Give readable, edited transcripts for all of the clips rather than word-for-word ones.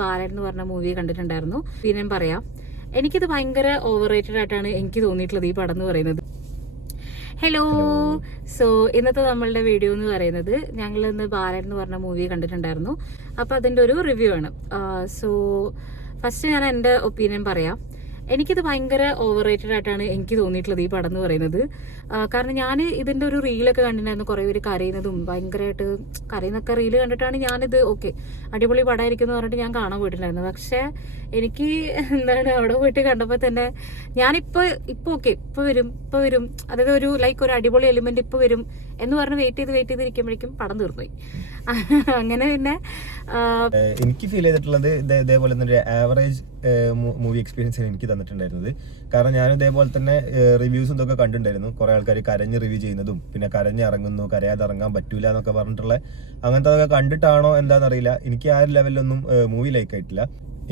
ബാലൻ എന്ന് പറഞ്ഞ മൂവി കണ്ടിട്ടുണ്ടായിരുന്നു. പിന്നെ ഞാൻ പറയാം, എനിക്കിത് ഭയങ്കര ഓവർ റേറ്റഡ് ആയിട്ടാണ് എനിക്ക് തോന്നിയിട്ടുള്ളത് ഈ പടം എന്ന് പറയുന്നത്. ഹലോ, സോ ഇന്നത്തെ നമ്മളുടെ വീഡിയോ എന്ന് പറയുന്നത്, ഞങ്ങൾ ഇന്ന് ബാലൻ എന്ന് പറഞ്ഞ മൂവി കണ്ടിട്ടുണ്ടായിരുന്നു. അപ്പൊ അതിന്റെ ഒരു റിവ്യൂ ആണ്. സോ ഫസ്റ്റ് ഞാൻ എൻ്റെ ഒപ്പീനിയൻ പറയാം. എനിക്കിത് ഭയങ്കര ഓവർ റേറ്റഡ് ആയിട്ടാണ് എനിക്ക് തോന്നിയിട്ടുള്ളത് ഈ പടം എന്ന് പറയുന്നത്. കാരണം ഞാൻ ഇതിന്റെ ഒരു റീലൊക്കെ കണ്ടിട്ടുണ്ടായിരുന്നു, കുറെ പേര് കരയുന്നതും ഭയങ്കരമായിട്ട് കരയുന്നൊക്കെ റീല് കണ്ടിട്ടാണ് ഞാനിത് ഓക്കെ അടിപൊളി പടമായിരിക്കും എന്ന് പറഞ്ഞിട്ട് ഞാൻ കാണാൻ പോയിട്ടുണ്ടായിരുന്നു. പക്ഷെ എനിക്ക് എന്താണ് അവിടെ പോയിട്ട് കണ്ടപ്പോൾ തന്നെ ഞാനിപ്പോ ഓക്കെ ഇപ്പൊ വരും അതായത് ഒരു ലൈക്ക് ഒരു അടിപൊളി എലിമെന്റ് ഇപ്പൊ വരും എന്ന് പറഞ്ഞ് വെയിറ്റ് ചെയ്തിരിക്കുമ്പോഴേക്കും പടം തീർന്നുപോയി. അങ്ങനെ പിന്നെ എനിക്ക് ഫീൽ ചെയ്തിട്ടുള്ളത് ഇതേപോലെ തന്നെ ഒരു ആവറേജ് മൂവി എക്സ്പീരിയൻസ് എനിക്ക് തന്നിട്ടുണ്ടായിരുന്നത്. കാരണം ഞാനും ഇതേപോലെ തന്നെ റിവ്യൂസും ഇതൊക്കെ കണ്ടിട്ടുണ്ടായിരുന്നു. കുറെ ആൾക്കാർ കരഞ്ഞ് റിവ്യൂ ചെയ്യുന്നതും പിന്നെ കരഞ്ഞ് ഇറങ്ങുന്നു, കരയാതെ ഇറങ്ങാൻ പറ്റൂല എന്നൊക്കെ പറഞ്ഞിട്ടുള്ള അങ്ങനത്തെ അതൊക്കെ കണ്ടിട്ടാണോ എന്താണെന്നറിയില്ല. എനിക്ക് ആ ഒരു ലെവലിലൊന്നും മൂവി ലൈക്ക് ആയിട്ടില്ല.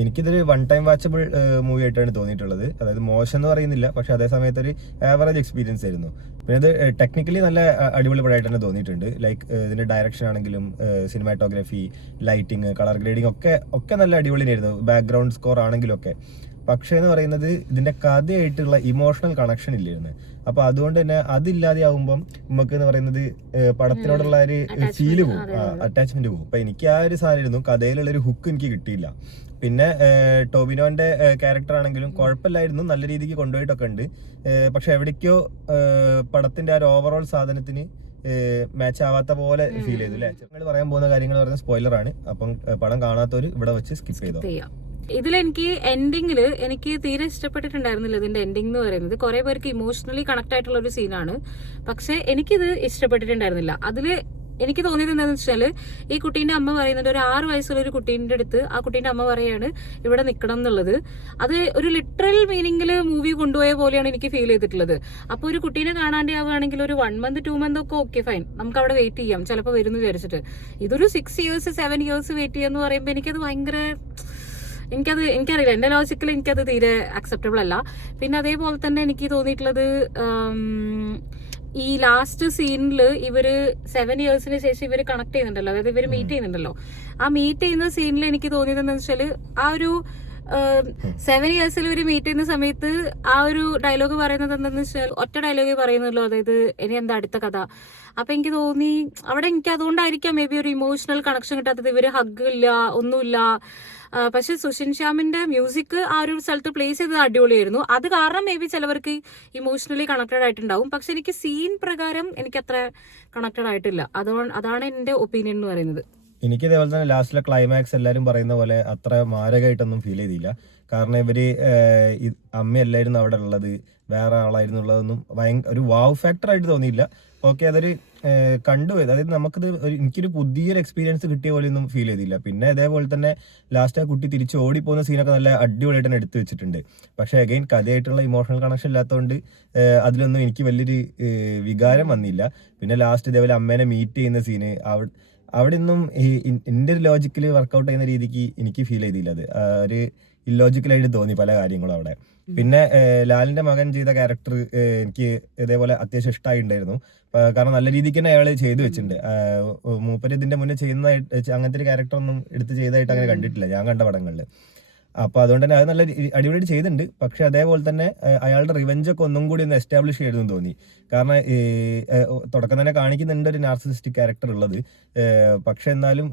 എനിക്കിതൊരു വൺ ടൈം വാച്ചബിൾ മൂവി ആയിട്ടാണ് തോന്നിയിട്ടുള്ളത്. അതായത് മോശം എന്ന് പറയുന്നില്ല, പക്ഷെ അതേ സമയത്ത് ഒരു ആവറേജ് എക്സ്പീരിയൻസ് ആയിരുന്നു. പിന്നെ ഇത് ടെക്നിക്കലി നല്ല അടിപൊളി പടമായിട്ട് തന്നെ തോന്നിയിട്ടുണ്ട്. ലൈക്ക് ഇതിന്റെ ഡയറക്ഷൻ ആണെങ്കിലും സിനിമാറ്റോഗ്രാഫി, ലൈറ്റിംഗ്, കളർ ഗ്രേഡിംഗ് ഒക്കെ നല്ല അടിപൊളിയായിരുന്നു. ബാക്ക്ഗ്രൗണ്ട് സ്കോർ ആണെങ്കിലും ഒക്കെ. പക്ഷേ എന്ന് പറയുന്നത് ഇതിന്റെ കഥയായിട്ടുള്ള ഇമോഷണൽ കണക്ഷൻ ഇല്ലായിരുന്നു. അപ്പൊ അതുകൊണ്ട് തന്നെ അതില്ലാതെ ആവുമ്പം നമുക്ക് എന്ന് പറയുന്നത് പടത്തിനോടുള്ള ഒരു ഫീല് പോകും, അറ്റാച്ച്മെന്റ് പോകും. അപ്പൊ എനിക്ക് ആ ഒരു സാധനമായിരുന്നു, കഥയിലുള്ള ഒരു ഹുക്ക് എനിക്ക് കിട്ടിയില്ല. പിന്നെ ടോബിനോന്റെ ക്യാരക്ടർ ആണെങ്കിലും കുഴപ്പമില്ലായിരുന്നു, നല്ല രീതിക്ക് കൊണ്ടുപോയിട്ടൊക്കെ ഉണ്ട്. പക്ഷെ എവിടേക്കോ പടത്തിന്റെ ആ ഒരു ഓവറോൾ സാധനത്തിന് മാച്ച് ആവാത്ത പോലെ ഫീൽ ചെയ്തു അല്ലേ. ഞങ്ങൾ പറയാൻ പോകുന്ന കാര്യങ്ങൾ പറഞ്ഞ സ്പോയിലറാണ്. അപ്പം പടം കാണാത്തവര് ഇവിടെ വെച്ച് സ്കിപ്പ് ചെയ്തോ. ഇതിലെനിക്ക് എൻഡിങ്ങില് എനിക്ക് തീരെ ഇഷ്ടപ്പെട്ടിട്ടുണ്ടായിരുന്നില്ല. ഇതിന്റെ എൻഡിങ് എന്ന് പറയുന്നത് കുറെ പേർക്ക് ഇമോഷണലി കണക്ട് ആയിട്ടുള്ള ഒരു സീനാണ്. പക്ഷെ എനിക്കിത് ഇഷ്ടപ്പെട്ടിട്ടുണ്ടായിരുന്നില്ല. അതില് എനിക്ക് തോന്നിയത് എന്താണെന്ന് വെച്ചാല്, ഈ കുട്ടീന്റെ അമ്മ പറയുന്നുണ്ട്, ഒരു 6 വയസ്സുള്ള ഒരു കുട്ടീന്റെ അടുത്ത് ആ കുട്ടീന്റെ അമ്മ പറയാണ് ഇവിടെ നിൽക്കണം എന്നുള്ളത്. അത് ഒരു ലിറ്ററൽ മീനിങ്ങിൽ മൂവി കൊണ്ടുപോയ പോലെയാണ് എനിക്ക് ഫീൽ ചെയ്തിട്ടുള്ളത്. അപ്പൊ ഒരു കുട്ടീനെ കാണാണ്ട് ആവുകയാണെങ്കിൽ ഒരു 1 month 2 month ഒക്കെ ഓക്കെ ഫൈൻ, നമുക്ക് അവിടെ വെയിറ്റ് ചെയ്യാം, ചിലപ്പോൾ വരുന്നു വിചാരിച്ചിട്ട്. ഇതൊരു 6 years 7 years വെയിറ്റ് ചെയ്യാന്ന് പറയുമ്പോൾ എനിക്കത് ഭയങ്കര എനിക്കറിയില്ല, എന്റെ ലോജിക്കൽ എനിക്കത് തീരെ അക്സെപ്റ്റബിൾ അല്ല. പിന്നെ അതേപോലെ തന്നെ എനിക്ക് തോന്നിയിട്ടുള്ളത്, ഈ ലാസ്റ്റ് സീനില് ഇവര് 7 yearsന് ശേഷം ഇവര് കണക്ട് ചെയ്യുന്നുണ്ടല്ലോ, അതായത് ഇവര് മീറ്റ് ചെയ്യുന്നുണ്ടല്ലോ. ആ മീറ്റ് ചെയ്യുന്ന സീനിൽ എനിക്ക് തോന്നിയത് എന്താണെന്ന് വെച്ചാല്, ആ ഒരു 7 yearsൽ ഇവര് മീറ്റ് ചെയ്യുന്ന സമയത്ത് ആ ഒരു ഡയലോഗ് പറയുന്നത് എന്താണെന്ന് വെച്ചാൽ ഒറ്റ ഡയലോഗ് പറയുന്നല്ലോ, അതായത് ഇനി എന്താ അടുത്ത കഥ. അപ്പൊ എനിക്ക് തോന്നി അവിടെ എനിക്ക് അതുകൊണ്ടായിരിക്കാം മേ ബി ഒരു ഇമോഷണൽ കണക്ഷൻ കിട്ടാത്തത്. ഇവര് ഹഗ് ഇല്ല, ഒന്നുമില്ല. പക്ഷെ സുഷിൻ ശ്യാമിന്റെ മ്യൂസിക് ആ ഒരു സ്ഥലത്ത് പ്ലേസ് ചെയ്തത് അടിപൊളിയായിരുന്നു. അത് കാരണം മേ ബി ചിലവർക്ക് ഇമോഷണലി കണക്റ്റഡ് ആയിട്ടുണ്ടാവും. പക്ഷെ എനിക്ക് സീൻ പ്രകാരം എനിക്ക് അത്ര കണക്റ്റഡ് ആയിട്ടില്ല. അതാണ് എന്റെ ഒപ്പീനിയൻ എന്ന് പറയുന്നത്. എനിക്ക് ഇതേപോലെ തന്നെ ലാസ്റ്റിലെ ക്ലൈമാക്സ് എല്ലാവരും പറയുന്ന പോലെ അത്ര മാരകമായിട്ടൊന്നും ഫീൽ ചെയ്തില്ല. കാരണം ഇവര് അമ്മയല്ലായിരുന്നു അവിടെ ഉള്ളത്, വേറെ ആളായിരുന്നു ഉള്ളതൊന്നും ഒരു വാവ് ഫാക്ടർ ആയിട്ട് തോന്നിയില്ല. ഓക്കെ, അതൊരു കണ്ടുപോയത്, അതായത് നമുക്കിത് എനിക്കൊരു പുതിയൊരു എക്സ്പീരിയൻസ് കിട്ടിയ പോലെ ഒന്നും ഫീൽ ചെയ്തില്ല. പിന്നെ അതേപോലെ തന്നെ ലാസ്റ്റ് ആ കുട്ടി തിരിച്ച് ഓടിപ്പോകുന്ന സീനൊക്കെ നല്ല അടിപൊളിയായിട്ട് തന്നെ എടുത്തു വെച്ചിട്ടുണ്ട്. പക്ഷെ അഗൈൻ കഥയായിട്ടുള്ള ഇമോഷണൽ കണക്ഷൻ ഇല്ലാത്തതുകൊണ്ട് അതിലൊന്നും എനിക്ക് വലിയൊരു വികാരം വന്നില്ല. പിന്നെ ലാസ്റ്റ് ഇതേപോലെ അമ്മേനെ മീറ്റ് ചെയ്യുന്ന സീന്, അവിടെ ഒന്നും എൻ്റെ ഒരു ലോജിക്കല് വർക്കൗട്ട് ചെയ്യുന്ന രീതിക്ക് എനിക്ക് ഫീൽ ചെയ്തില്ല. അത് ഒരു ഇല്ലോജിക്കലായിട്ട് തോന്നി പല കാര്യങ്ങളും അവിടെ. പിന്നെ ലാലിന്റെ മകൻ ചെയ്ത ക്യാരക്ടർ എനിക്ക് ഇതേപോലെ അത്യാവശ്യം ഇഷ്ടമായിട്ടുണ്ടായിരുന്നു. കാരണം നല്ല രീതിക്ക് തന്നെ അയാൾ ചെയ്തു വെച്ചിട്ടുണ്ട്. മൂപ്പര് ഇതിന്റെ മുന്നേ ചെയ്യുന്നതായിട്ട് അങ്ങനത്തെ ഒരു ക്യാരക്ടർ ഒന്നും എടുത്ത് ചെയ്തതായിട്ട് അങ്ങനെ കണ്ടിട്ടില്ല ഞാൻ കണ്ട പടങ്ങളിൽ. അപ്പൊ അതുകൊണ്ട് തന്നെ അത് നല്ല അടിപൊളിയായിട്ട് ചെയ്തിട്ടുണ്ട്. പക്ഷെ അതേപോലെ തന്നെ അയാളുടെ റിവെഞ്ച് ഒക്കെ ഒന്നും കൂടി ഒന്ന് എസ്റ്റാബ്ലിഷ് ചെയ്തെന്ന് തോന്നി. കാരണം തുടക്കം തന്നെ കാണിക്കുന്നുണ്ട് ഒരു നാർസിസിസ്റ്റിക് ക്യാരക്ടർ ഉള്ളത്. പക്ഷെ എന്നാലും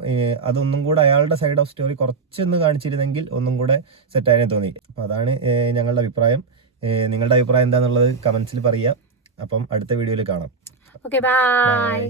അതൊന്നും കൂടെ അയാളുടെ സൈഡ് ഓഫ് സ്റ്റോറി കുറച്ചൊന്ന് കാണിച്ചിരുന്നെങ്കിൽ ഒന്നും കൂടെ സെറ്റായതിനെ തോന്നി. അപ്പൊ അതാണ് ഞങ്ങളുടെ അഭിപ്രായം. നിങ്ങളുടെ അഭിപ്രായം എന്താണെന്നുള്ളത് കമന്റ്സിൽ പറയുക. അപ്പം അടുത്ത വീഡിയോയിൽ കാണാം. Okay, by.